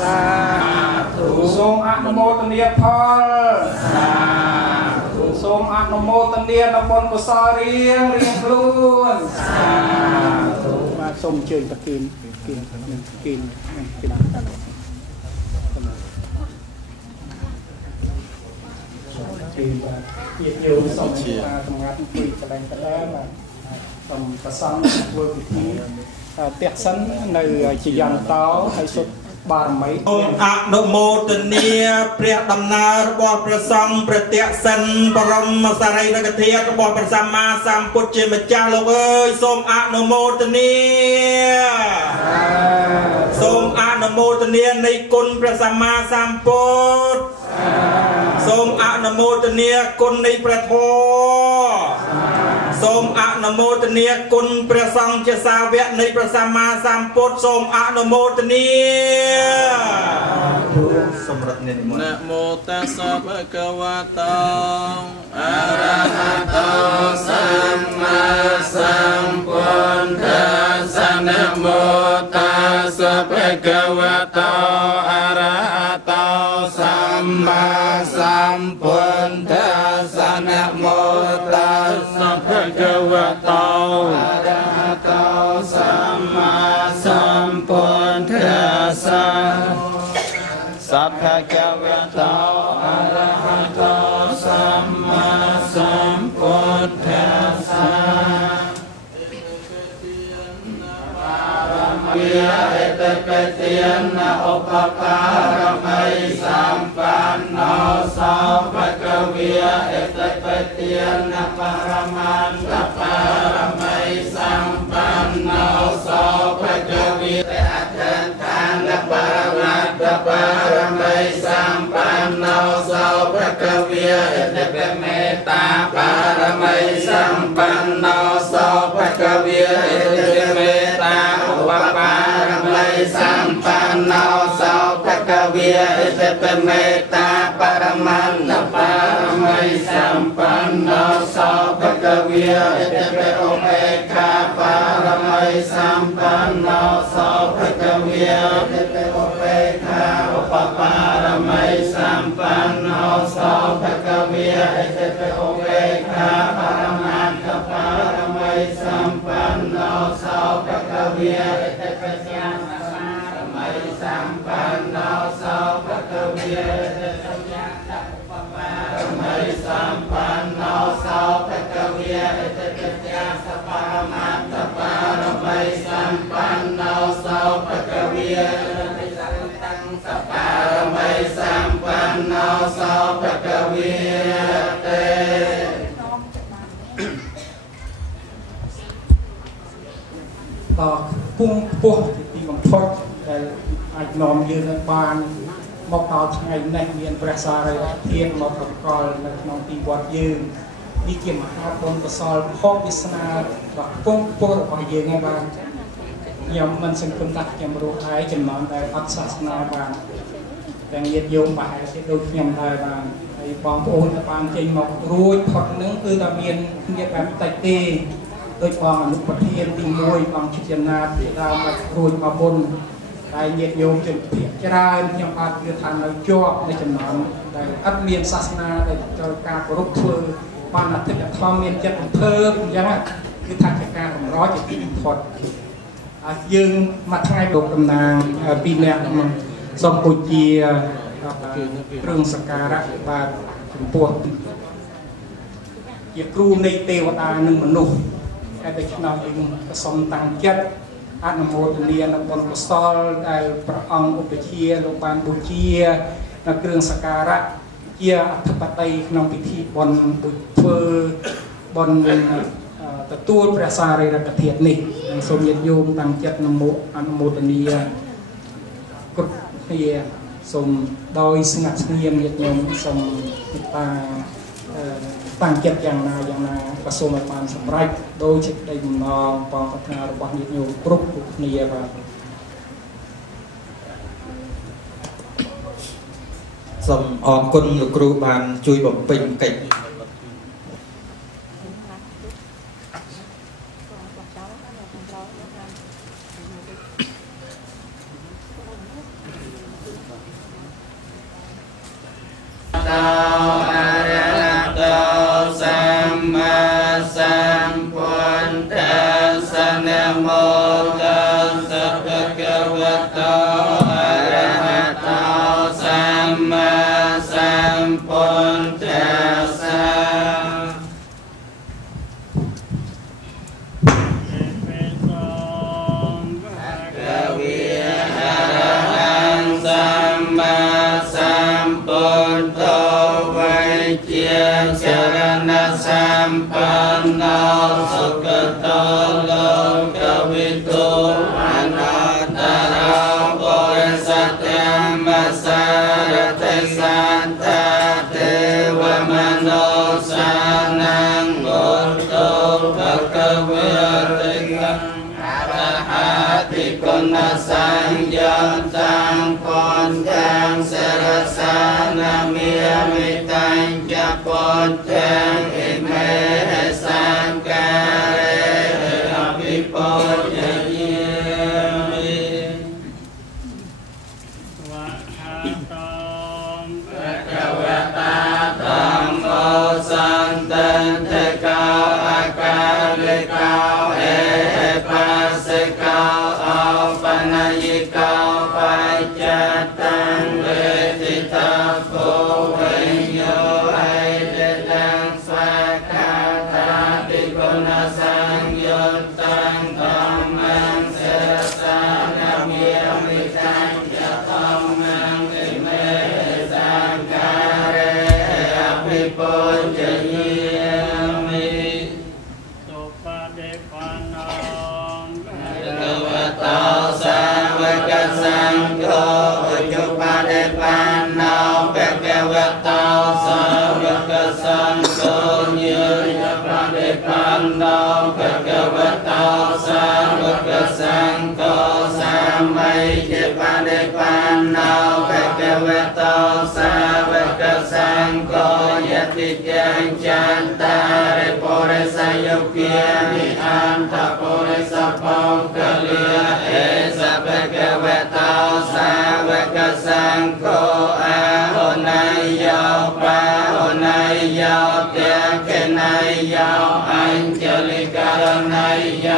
សាធុសូមអនុមោទនាផលសាធុសូមអនុមោទនានៅបុណ្យកុសលរៀងខ្លួនសាធុបាទសូមអញ្ជើញប្រគិនជាបាទជាយោសូមសម្រាប់ពីកន្លែងកណ្ដាលបាទសូមប្រសងធ្វើពិធីផ្ទះសិននៅជាយន្តោហើយសុទ្ធបារមីសូមអនុមោទនាព្រះដំណើររបស់ព្រះសង្ឃប្រតិសិនបរមសារីរិកធាតុរបស់ព្រះសម្មាសម្ពុទ្ធជាម្ចាស់លោកអើយសូមអនុមោទនាសូមអនុមោទនានៃគុណព្រះសម្មាសម្ពុទ្ធសូមអនុមោទនាគុណនៃព្រះធម៌សូមអនុមោទនាគុណព្រះសង្ឃជាសាវកនៃព្រះសម្មាសម្ពុទ្ធសូមអនុមោទនាសម្រាប់និមន្តណាមោតាសភៈកវតោអរហតោសម្មាសម្ពុទ្ធស្សណាមោតាសភៈកវតោអរហតោសម្មាសម្ពុទ្ធស្សណាមោតាសភៈកវតោអរហតោសម្មាសម្ពុទ្ធស្សសភៈកវតោអរហតោសម្មាសម្ពុទ្ធស្សវិអតិបទានឧបការមីសម្បណ្ណោសភគវិអតិបទានបរមន្តបរមីសម្បណ្ណោសភគវិអតិតានបរមន្តបរមីសម្បណ្ណោសភគវិអតិបមេតាបរមីសម្បណ្ណោសភគវិអតិមេតាឧបការមីសម្បណ្ណោសភគវិអតិបមេតាបរមន្តបរមីសម្បណ្ណោសភគវិអតិបឧបេខាបរមីសម្បណ្ណោសភគវិអតិបឧបេខាឧបការមីសម្បណ្ណោសភគវិអតិបឧបេខាបរមន្តបរមីសម្បណ្ណោសភគវិអតិបញ្ញាសម្បណ្ណោសភគវិអតិបញ្ញាបរមីសម្បណ្ណោសភគវិអតិបញ្ញាបរមន្តបរមីសម្បណ្ណោសភគវិអតិសន្តសបរមីសម្បណ្ណោសភគវិអតិតពុំពោះទីបំផុតដែលអាចនាំយើងបានមកដល់ថ្ងៃនេះមានព្រះសារីរិកធាតុមកប្រកល់នៅក្នុងទីវត្តយើងនេះជាមហាបុណ្យកុសលភពវាសនារបស់ពុំពោះរបស់យើងហើយបានខ្ញុំមិនសង្ឃឹមថាខ្ញុំរស់ហើយចំណងដែលអត់សាសនាបានទាំងញាតិញោមប្រហែលជាដូចខ្ញុំដែរបានហើយបងប្អូនដែលបានចេញមករួចផុតនឹងគឺតែមានគ្នាបែបតិចទេដូចបងអនុប្រធានទី1បងជិតណាតពីដើមមករួចមកមុនហើយញាតិញោមជនភាគច្រើនខ្ញុំបាទគឺថានៅជាប់ในចំណងដែលអត់មានសាសនាដែលចូលការគោរពធ្វើបានអធិធម្មមានចិត្តអំពើអញ្ចឹងគឺថាជាការកម្រជាទីបំផុតហើយយើងមួយថ្ងៃលោកតំណាងពីរនាក់សូមពូជាគ្រឿងសក្ការៈបាទចំពោះជាគ្រូនៃទេវតានិងមនុស្សហើយដូច្នោះយើងសូមតាំងចិត្តអនុមោទនានៅបុណ្យកុសលដែលព្រះអង្គឧបជាលោកបានបូជានៅគ្រឿងសក្ការៈជាអធិបតីក្នុងពិធីបុណ្យធ្វើបុណ្យទទួលព្រះសារីរិកធាតុនេះសូមញាតិញោមតាំងចិត្តអនុមោទនាគ្រប់គ្នាសូមដោយស្ងាត់ស្ងៀមញាតិញោមសូមមេត្តាតាំងចិត្តយ៉ាងណាក៏សូមឲ្យបានសម្រេចដោយសេចក្តីបំណងបងប្រាថ្នារបស់ញាតិញោមគ្រប់គ្នាបាទសូមអរគុណលោកគ្រូបានជួយបំពេញកិច្ច โตอะระหะโตสัมมาสัมพุทธัสสะกวิอะระหังสัมมาสัมพุทโธวิเชียชรณะสัมปันโนสุขโตโลกวิทูอนัตตาโพสัตยมัสสารเทสัตตาเทวมโนสานังบุตโตภควติกังอรหัติคุณสังยุตตังคนจังสรสานามิมิตังจะปุตตังอิเมสังการเรอภิปุจเยมิภะคะวะตาธัมโมสันตันเทกาอาการลิกาเอปัสสิกาอัปปนายิกาปัจจตังเวทิตาโพวิญโยไอเดตังสวากาตาติคุณสังยุตตังธัมมังเสสานามิมิตังจะธัมมังอิเมสังการเรอภิปุจเยมิสุปฏิปันโนภะคะวะโตสาวกสังโฆอุจุปฏิปันโนภะคะวะโตสาวกสังโฆยืนปฏิปันโนภะคะวะโตสาวกสังโฆสัมมาทิปฏิปันโนภะคะวะโตสาวกสังโฆยติยังจันตาริปุริสยุคเกียมิอันตปุริสปุคคเลียเอสะภะคะวะโตสาวกสังโฆอาหุนายโยปาหุนายโยเตียงเคนายโยอัญจลิการนายโย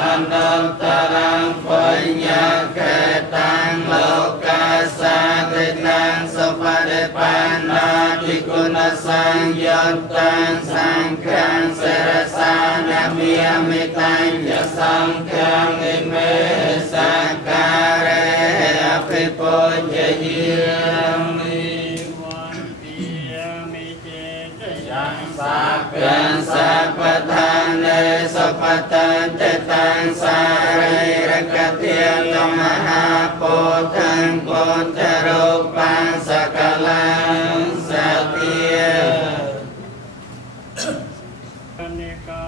อนันตรังปัญญาเกตังโลกาสังฤนังสุปฏิปันนาภิกขุนสังยุตตังสังฆังสรสานามิมิตังยะสังฆังอิเมสังการเรอภิปุจเยมิวันติยมิเจตยังสัพพังสัพพทานเนสุปตันเตตังสาริรกเทียนมหาปุถังปุถธรูปังสกลังสัพเพนิกา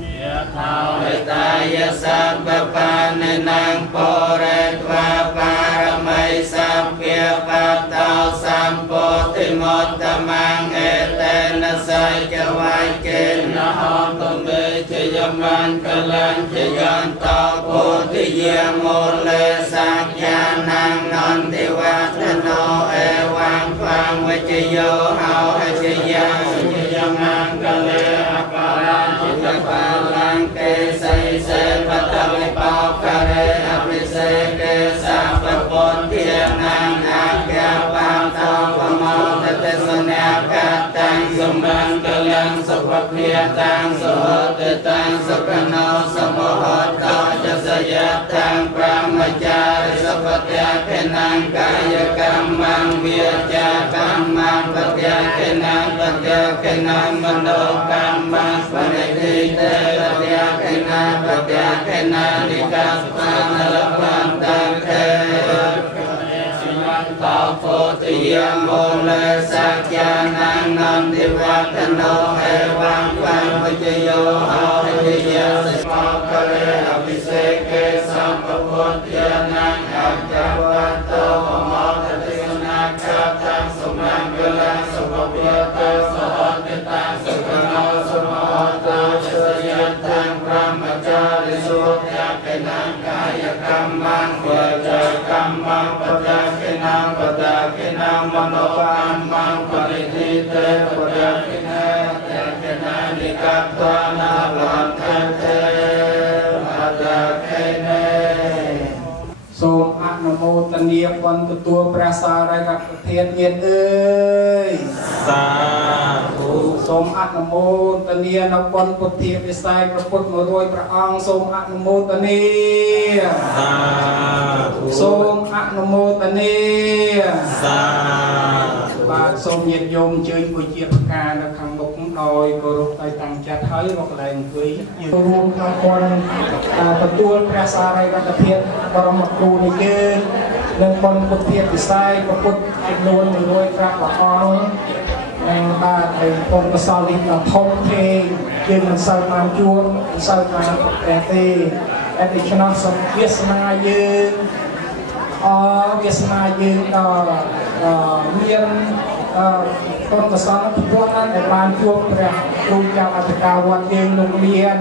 นิยถาหิตายสัพพปานินังโพเรตวาปารมัยสัพเพปัตตาสัมโพธิมตตมังเอเตนะสัจจวัยเกนะหอมตุเมชยมันกลันชยันตาโพธิเยโมเลสักยานังนันติวัฒโนเอวังฟังวิจโยเฮาหชยังชยมังกเลอปาราจิตปาลังเกสัยเสปัตตวิปาคาเรอภิเสกสัพพปนเทียนังอาแกปังตองปมอตเตสนาคัตตังสมังกลังสุภเพียตังสุหตตังสุขโนสมโหตจะสยตังปรามจาริสัพพะเทนังกายกรรมังเวียจากรรมังปัจจเทนังปัจจเทนังมโนกรรมังปณิทิเตปัจจเทนังปัจจเทนังนิกัสสานลพันตังเทตาโพธิยโมเลสักยานังนันทิวัฒโนเอวังฟังวิจโยเฮาหิยาสิปาคเรอภิเสกสัมปพุทธยานังอัจจวัตโตปมอตติสนาคัตตังสุมังกลังสุภเพียตังสหติตังสุขโนสุมโหตังชสยตังพระมจาริสุยะเกนังกายกรรมังเวจากรรมังปัจจเกนังปัจจเกนังมโนกรรมังปณิทิเตปัจจเกนังเกนังนิกัตตานาลันทันเตปัจจเกเน សូមអ នុមោទនាបុណ្យទទួលព្រះសារីរប្រធានញាតិអើយសាធុសូមអនុមោទនានៅបុណ្យពុទ្ធិវិស័យព្រះពុទ្ធ100ព្រះអង្គសូមអនុមោទនាសាធុសូមអនុមោទនាសាធុបាទសូមញាតិញោមអញ្ជើញមួយជាប្រការនៅខាងមុខដោយគោរពទៅតាំងចិត្តហើយមកកន្លែងអង្គុយយើងរួមក្នុងបុណ្យទទួលព្រះសារីរធាតុបរមគ្រូនៃយើងនិងបុណ្យពុទ្ធិវិស័យព្រះពុទ្ធចំនួន100ព្រះអង្គនិងបាទនៅបុណ្យកុសលនេះដល់ធំធេងយើងមិនសូវបានជួបមិនសូវបានប្រកែទេតែដូច្នោះសូមវាសនាយើងវាសនាយើងដល់មានបុណ្យកុសលពុទ្ធដែលបានជួបព្រះគ្រូចៅអធិការវត្តយើងលោកមាន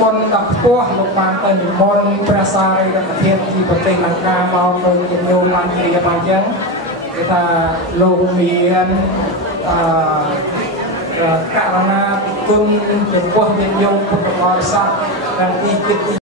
បុណ្យដ៏ខ្ពស់លោកបានទៅនិមន្តព្រះសារីរធាតុពីប្រទេសលង្កាមកដោយជំនុំបានព្រាបអញ្ចឹងគេថាលោកមានករណាគុណចំពោះញាតិញោមពុទ្ធបរិស័ទទាំងទីចិត្ត